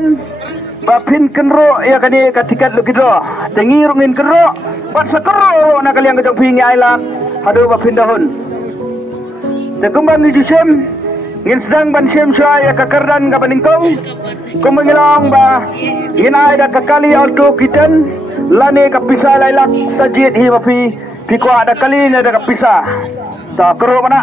Pimon bapin kenro ya kani katikat lu kidro tengi rungin kenro pat sakero na kaliang kajong pingi ailat hadu bapin dahun Kumban di Jusem ngin sedang ban sem ya kakardan ka paningkong kumangilong ba inay da kakali auto kiten lani kapisa lailak sajid hi mapi pikwa da kali na da kapisa ta kero mana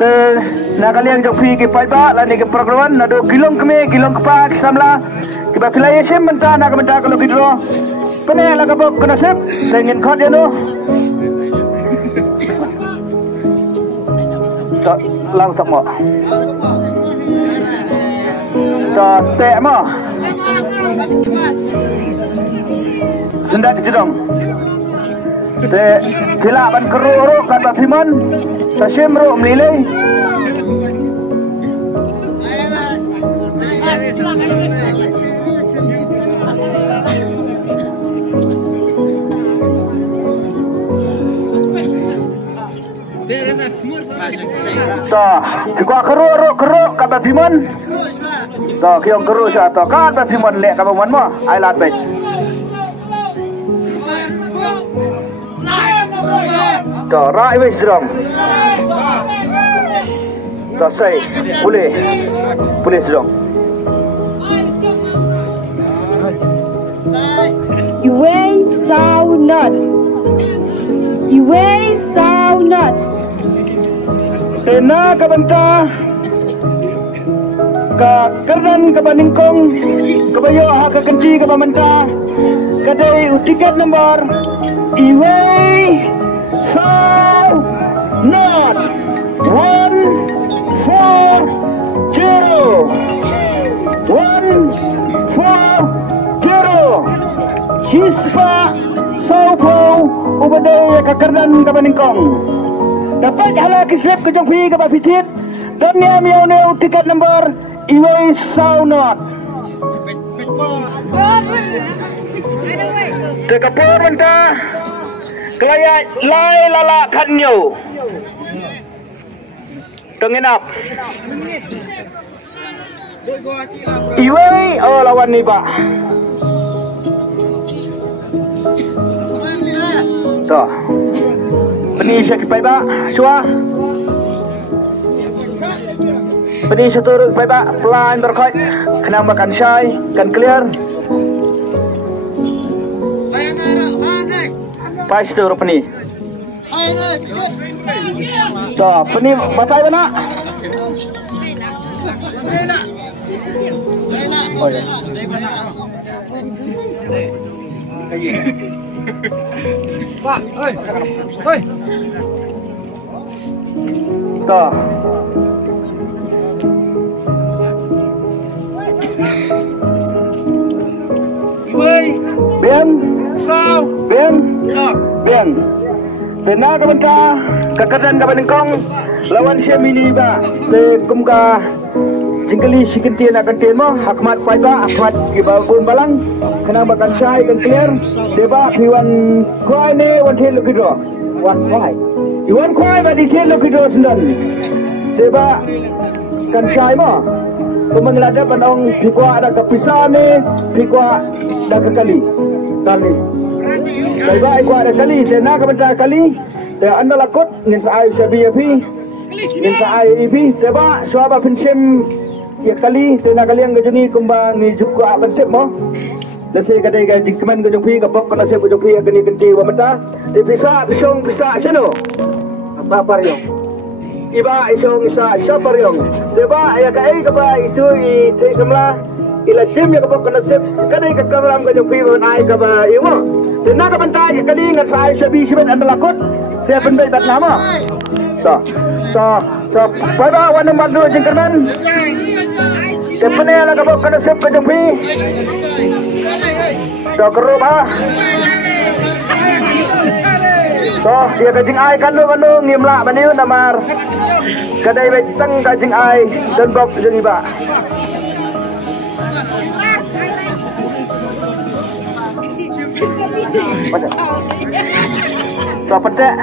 ke nakaliang jofi ke paiba lani ke program nado kilong keme kilong kepat samla ke bafilai sem menta nak menta kalau kidro pene la kabok kena sep dengan khot ya no tak lau tak mo tak tek mo sendak jedong te kila ban kero kan bafimon Sasim ro melilih. Toh, kau kero kata Bimon. Toh, kiong kero sah toh kata Bimon lek kata Bimon mo, ailat baik. Toh, rai wis drum. Toh, say, boleh drum. You way sound not. You way sound not. Sena kabanta ka kerdan ka paningkong kabayo ha ka kanji ka pamanta kadai tiket nomor Iway Sound Not 140 Sispa Saupo ubadai ka kerdan ka paningkong dapat hala kisip ke jongpi ke bafitit dan niam yang neu tiket nomor Iway Sound Not Tekapur mentah Kelaya lai lala kanyo Tenginap Iway oh lawan ni pak Tuh Beni syakipai pak Suah Beni seturut pai pak Pelan berkait Kenang makan syai Kan clear Pai seturut peni Tuh peni Pasai mana Oh ya Pak, oi. Tuh. Iway, Ben, Sao, Ben, Ben. Pena kabanta, kakadan kabaningkong lawan siya miniba. Se kumka jingkali sikintian akan tema Ahmad Faiba Ahmad Gibabun Balang kena makan syai kan clear deba iwan kuai ne wan thel lokidro wan kuai iwan kuai ba di thel lokidro sendan deba kan syai mo kumanglada panong pikwa ada kapisane pikwa ada kali Faiba ikwa ada kali tena kabanta kali te andala kot ngin sa ai sabi api ngin sa ai ibi deba swaba pinsem ya kali tena kali yang gajuni kumbang ni juga abantep mo nasi kadai gaji keman gajopi kapok kana se gajopi agani kenti wa mata di bisa isong bisa seno apa pariyong iba isong isa pariyong deba ya kai ka ba itu I tei samla ila sim ya kapok kana se kadai ka kamram gajopi wa nai ka ba imo tena ka banta ya kali ngan sa sabi sibat andalakot se bandai bat nama so pada wan nomor 2 jengkerman Sepene ala kabok kana sep kajumpi So kerupa So dia kajing ai kanu ngimla maniu namar Kadai beteng kajing ai dan bok jeniba So pedak.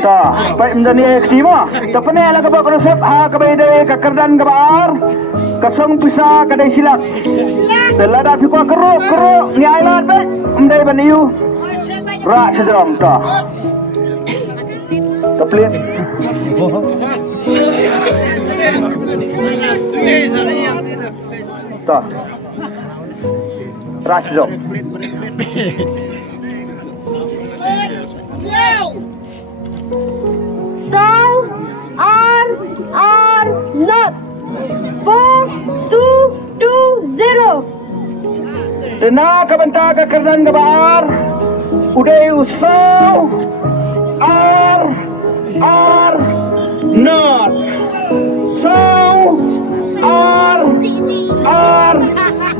So, baik menjadi kelima. Terpenuh lah kebab konsep kebaidai kekerdan kebar. Kasong pisah kadai silap. Selada fikwa keruk ni island baik. Mendai baniu. Rak sederong so. Terpelit. So. Rak sederong. So are not 4220. Dena kebentar kekerdan kebar. Uday usau are not. So are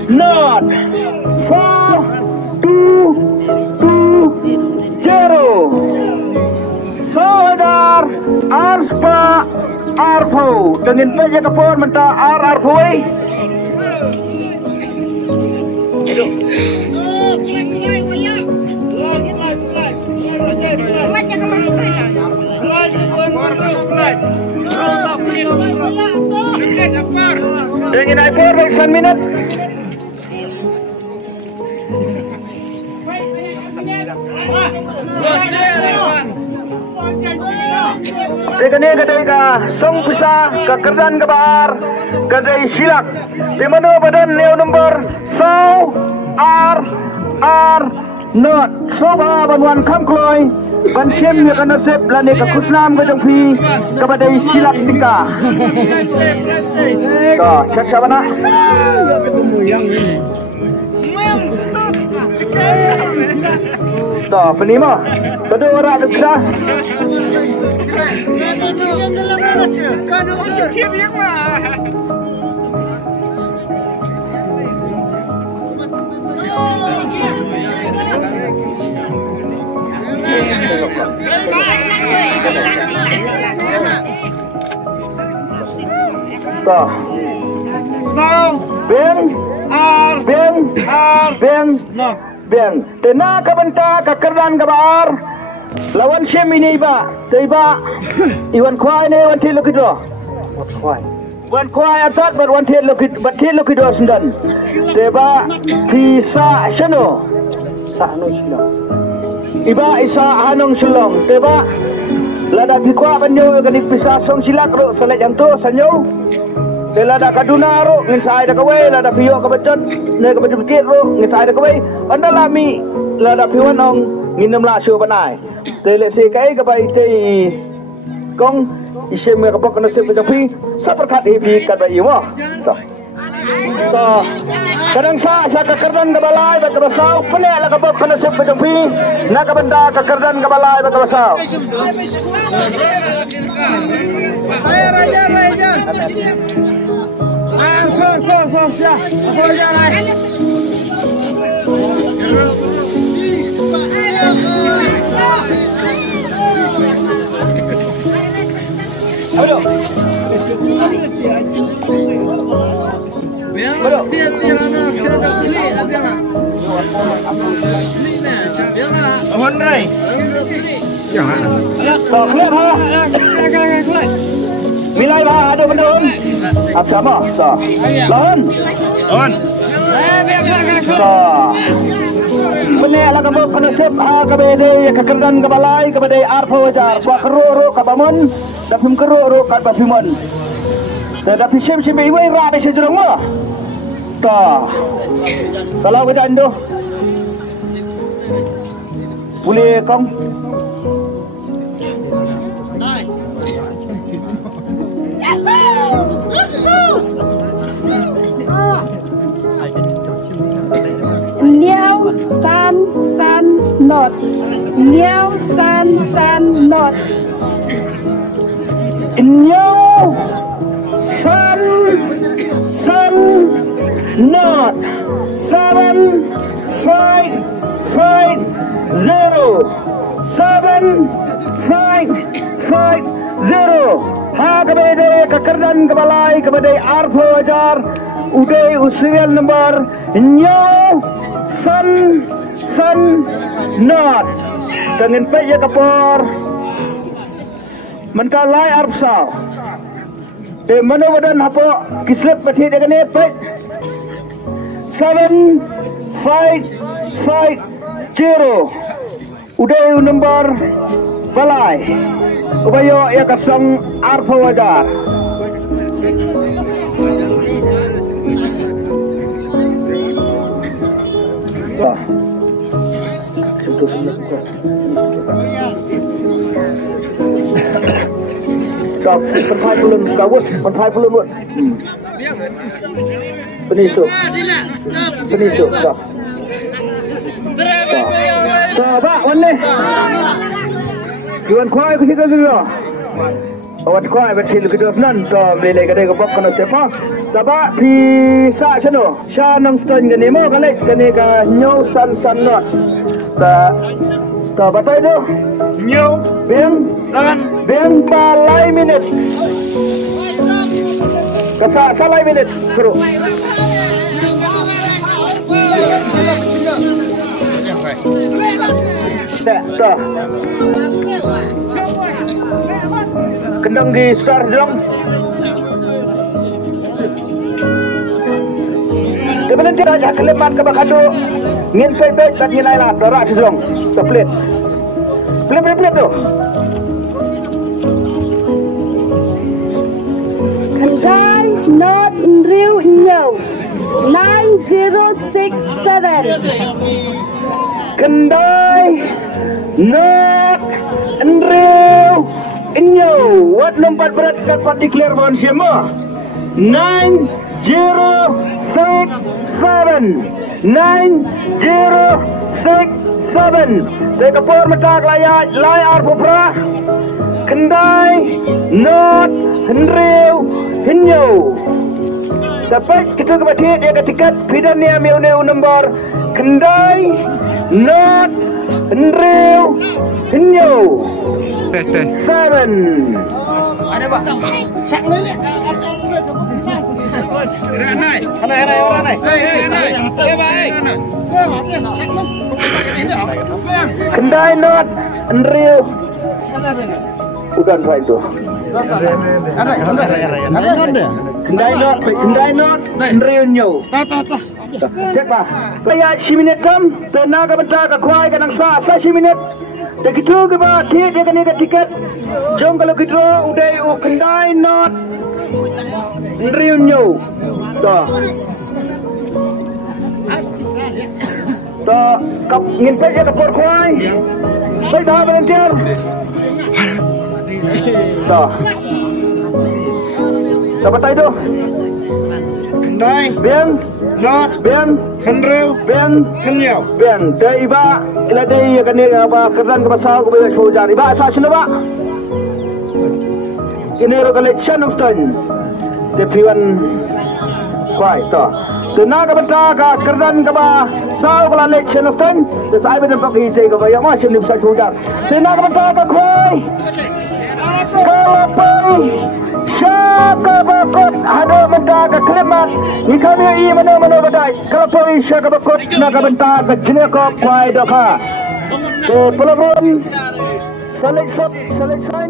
not 4220. Saudar arspa arpo dengan peja kapon mentah arpoi. Dengan iPhone baik 1 minit. Dekani kadai ka song pisah ke kerdan kebar kadai silak di mana badan neo nombor so are not so banwan kam kloi ban siem ni kana sep lani ka kusnam ka jongpi ka badai silak tika to cak sabana to penima bedo ora deksas to Ben, tena kabenta kakerdan kabar. Lawan Syem ini ba, tiba Iwan Kwai ni wan tilu kidro. Wan Kwai atat ber wan tilu kidro sendan. Tiba Pisa Shano. Sahno Shilong. Iba Isa Hanong Shilong. Tiba lada pikwa banyo ganik Pisa Song Silak ro salat yang tu sanyo. Lada Kaduna ro ngin sai da kawai lada piyo ka bacot ne ka bacot kit ro ngin sai da kawai anda lami lada piwan ong ngin namla syo banai tele se kai ka bai te kong ise me ka bok na se pa pi sa perkat hebi ka bai mo so kadang sa ka kerdan ka balai ba ka basau pene la ka bok na se pa pi na ka benda ka kerdan ka balai ba ka basau Milai bah ada benda apa sama so lawan so menela kamu konsep KBD kekerdan kebalai kepada arpo wajar kwa keroro kabamon dapim keroro kabafimon tapi sim iwe ra de sejurang mo to kalau kita ando boleh kong Niao san not. Niao san not. Niao san not. 7 5 5 0 7 5 5 0 ha kepada kekerdan kebalai kepada Arfo Ajar uday serial number Nyo San Not dengan peja kapor menkalai Arfsau de manowadan hapo kislep pati dengan pej 7 5 5 0 uday number balai ubayo ya kasang Arfo Ajar stop pentai belum dawut pentai belum buat penisu stop pak wanne Tuan kuai ke situ dulu. Awak kuai betul kita nan to beli kedai kebab kena siapa? Sabak bisa seno. Shanong stone gani mo kali gani ka Nyo San Not. Ta batai do. Nyo Beng balai minit. Kasa salai minit seru. Tak. Kendang di star dong. Kemudian dia ajak keleman ke bakado. Ngin pepet dan ngin air darat sedong. Split tu. Kendai Not Riu Nyo 9067. Kendai Not Riu Nyo. What lompat berat dapat declare bahwan siapa? 9067 Dari kapur metak layar pupra Kendai Not Riu Nyo. Dapat kita kebati dia ke tiket pidan ni ambil nombor Kendai Not Riu Nyo 7. Ada pak? Cek ni. Ranai. Kendai Not Riu. Udah try itu. Kendai Not Riu Nyo. Cek pak. Kaya 10 minit kam. Tenaga bentar ke kuai ke nang sa 10 minit. Dah gitu ke ba dia kena tiket. Jom kalau gitu udah Kendai Not Riu Nyo. Dah. Dah kap ngin peja ke por kuai. Baik dah volunteer. Dah. Dapat tahu tu. Kendai Not Riu Nyo. Biang dari iba ila dari kan ni apa keran ke pasal ke bayar sujar iba asal sini ba. Ini recollection of time. Depiwan kuai to. Tenaga bentar ke keran ke ba sau ke election of time. Des ai ben pak hijai ke bayar macam ni pasal sujar. Tenaga bentar ke kuai. Kalau Syaka bakut ada bentar ke kelemat Ikami i mana-mana badai Kalau pergi syaka bakut Naga bentar ke jenis kau kuai doka Pelabun Selesai